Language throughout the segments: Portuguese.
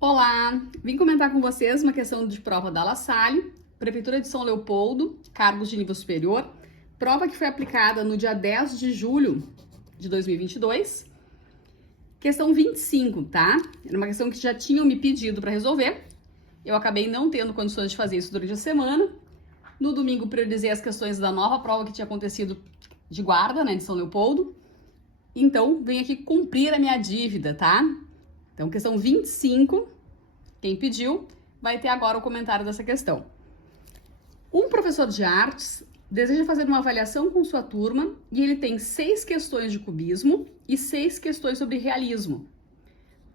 Olá, vim comentar com vocês uma questão de prova da La Salle, Prefeitura de São Leopoldo, cargos de nível superior, prova que foi aplicada no dia 10 de julho de 2022, questão 25, tá? Era uma questão que já tinham me pedido para resolver, eu acabei não tendo condições de fazer isso durante a semana. No domingo priorizei as questões da nova prova que tinha acontecido de guarda, né, de São Leopoldo, então venho aqui cumprir a minha dívida, tá? Então, questão 25, quem pediu, vai ter agora o comentário dessa questão. Um professor de artes deseja fazer uma avaliação com sua turma e ele tem 6 questões de cubismo e 6 questões sobre realismo,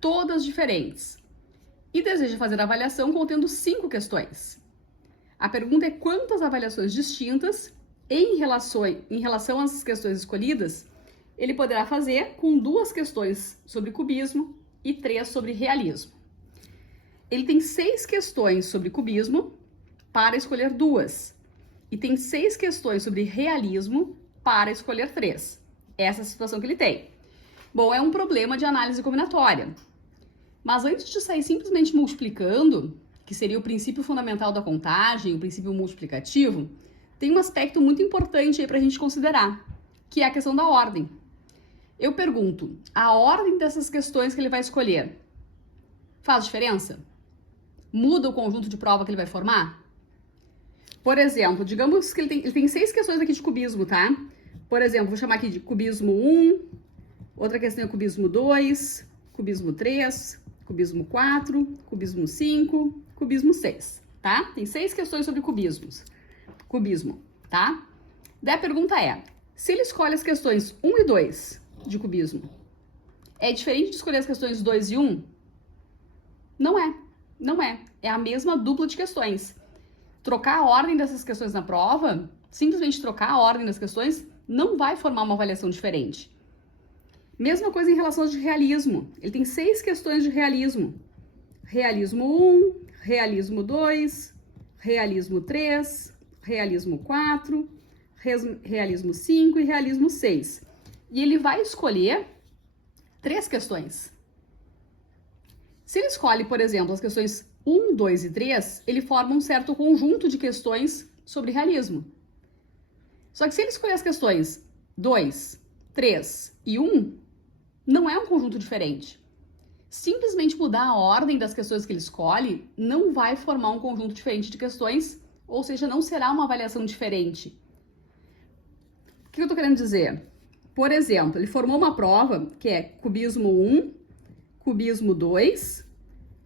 todas diferentes. E deseja fazer a avaliação contendo 5 questões. A pergunta é quantas avaliações distintas, em relação às questões escolhidas, ele poderá fazer com 2 questões sobre cubismo e 3 sobre realismo. Ele tem 6 questões sobre cubismo para escolher 2. E tem 6 questões sobre realismo para escolher 3. Essa é a situação que ele tem. Bom, é um problema de análise combinatória. Mas antes de sair simplesmente multiplicando, que seria o princípio fundamental da contagem, o princípio multiplicativo, tem um aspecto muito importante aí para a gente considerar, que é a questão da ordem. Eu pergunto, a ordem dessas questões que ele vai escolher faz diferença? Muda o conjunto de prova que ele vai formar? Por exemplo, digamos que ele tem 6 questões aqui de cubismo, tá? Por exemplo, vou chamar aqui de cubismo 1, outra questão é cubismo 2, cubismo 3, cubismo 4, cubismo 5, cubismo 6, tá? Tem 6 questões sobre cubismo, tá? Daí a pergunta é, se ele escolhe as questões 1 e 2 de cubismo, é diferente de escolher as questões 2 e 1? Não é. Não é. É a mesma dupla de questões. Trocar a ordem dessas questões na prova, simplesmente trocar a ordem das questões, não vai formar uma avaliação diferente. Mesma coisa em relação ao de realismo. Ele tem 6 questões de realismo. Realismo 1, realismo 2, realismo 3, realismo 4, realismo 5 e realismo 6. E ele vai escolher 3 questões. Se ele escolhe, por exemplo, as questões 1, 2 e 3, ele forma um certo conjunto de questões sobre realismo. Só que se ele escolher as questões 2, 3 e 1, não é um conjunto diferente. Simplesmente mudar a ordem das questões que ele escolhe não vai formar um conjunto diferente de questões, ou seja, não será uma avaliação diferente. O que eu estou querendo dizer? Por exemplo, ele formou uma prova que é cubismo 1, cubismo 2,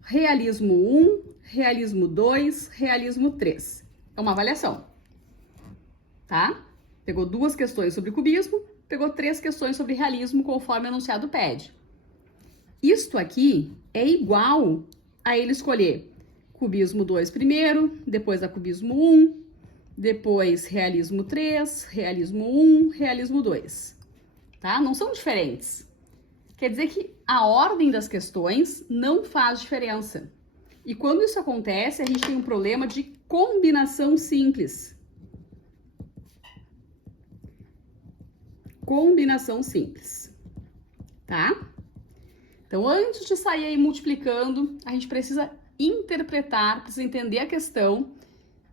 realismo 1, realismo 2, realismo 3. É uma avaliação, tá? Pegou 2 questões sobre cubismo, pegou 3 questões sobre realismo, conforme o enunciado pede. Isto aqui é igual a ele escolher cubismo 2 primeiro, depois a cubismo 1, depois realismo 3, realismo 1, realismo 2. Tá? Não são diferentes. Quer dizer que a ordem das questões não faz diferença. E quando isso acontece, a gente tem um problema de combinação simples. Combinação simples, tá? Então, antes de sair aí multiplicando, a gente precisa interpretar, precisa entender a questão,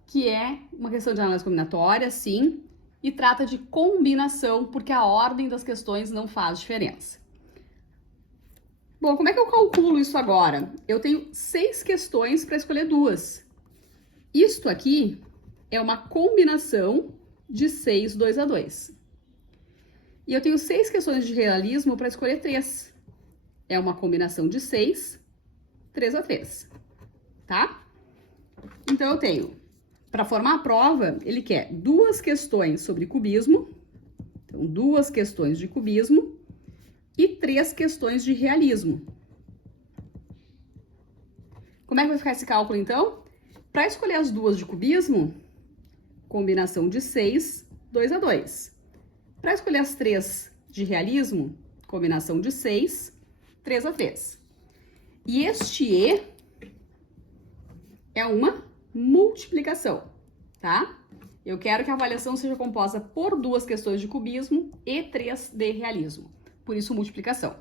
que é uma questão de análise combinatória, sim, e trata de combinação, porque a ordem das questões não faz diferença. Bom, como é que eu calculo isso agora? Eu tenho 6 questões para escolher 2. Isto aqui é uma combinação de 6, 2 a 2. E eu tenho 6 questões de realismo para escolher 3. É uma combinação de 6, 3 a 3, tá? Então, eu tenho, para formar a prova, ele quer 2 questões sobre cubismo, então 2 questões de cubismo, e 3 questões de realismo. Como é que vai ficar esse cálculo, então? Para escolher as 2 de cubismo, combinação de 6, 2 a 2. Para escolher as 3 de realismo, combinação de 6, 3 a 3. E este E é uma multiplicação, tá? Eu quero que a avaliação seja composta por 2 questões de cubismo e 3 de realismo. Por isso, multiplicação.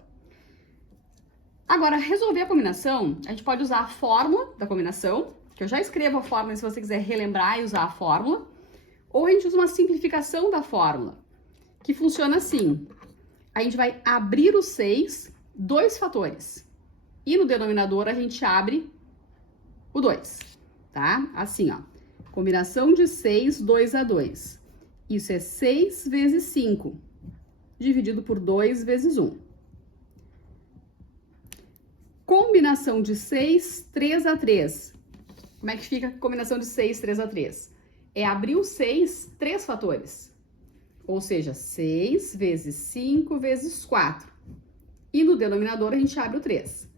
Agora, resolver a combinação, a gente pode usar a fórmula da combinação, que eu já escrevo a fórmula se você quiser relembrar e usar a fórmula, ou a gente usa uma simplificação da fórmula, que funciona assim. A gente vai abrir o 6, 2 fatores, e no denominador a gente abre o 2, tá? Assim, ó, combinação de 6, 2 a 2. Isso é 6 vezes 5, dividido por 2 vezes 1. Combinação de 6, 3 a 3. Como é que fica a combinação de 6, 3 a 3? É abrir o 6, 3 fatores. Ou seja, 6 vezes 5 vezes 4. E no denominador a gente abre o 3.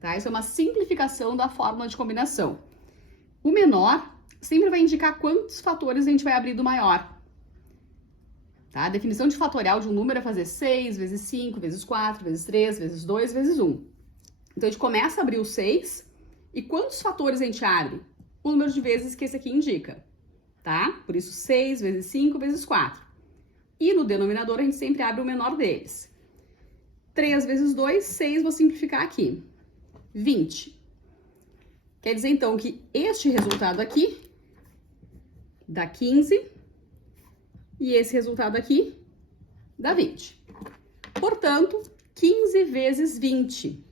Tá? Isso é uma simplificação da fórmula de combinação. O menor sempre vai indicar quantos fatores a gente vai abrir do maior. Tá? A definição de fatorial de um número é fazer 6 vezes 5 vezes 4 vezes 3 vezes 2 vezes 1. Então, a gente começa a abrir o 6 e quantos fatores a gente abre? O número de vezes que esse aqui indica, tá? Por isso, 6 vezes 5 vezes 4. E no denominador, a gente sempre abre o menor deles. 3 vezes 2, 6, vou simplificar aqui. 20. Quer dizer, então, que este resultado aqui dá 15 e esse resultado aqui dá 20. Portanto, 15 vezes 20.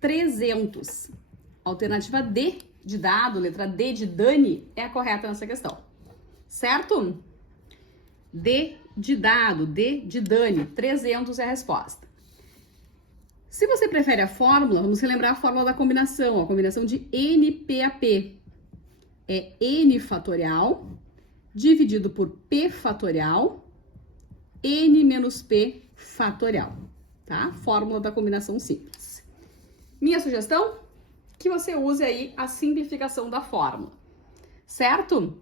300. Alternativa D de dado, letra D de Dani, é a correta nessa questão. Certo? D de dado, D de Dani, 300 é a resposta. Se você prefere a fórmula, vamos relembrar a fórmula da combinação, a combinação de NPAP. É N fatorial dividido por P fatorial, N menos P fatorial, tá? Fórmula da combinação simples. Minha sugestão? Que você use aí a simplificação da fórmula, certo?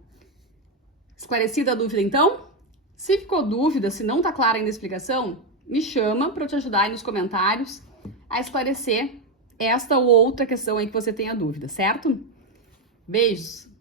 Esclarecida a dúvida, então? Se ficou dúvida, se não tá clara ainda a explicação, me chama para eu te ajudar aí nos comentários a esclarecer esta ou outra questão aí que você tenha dúvida, certo? Beijos!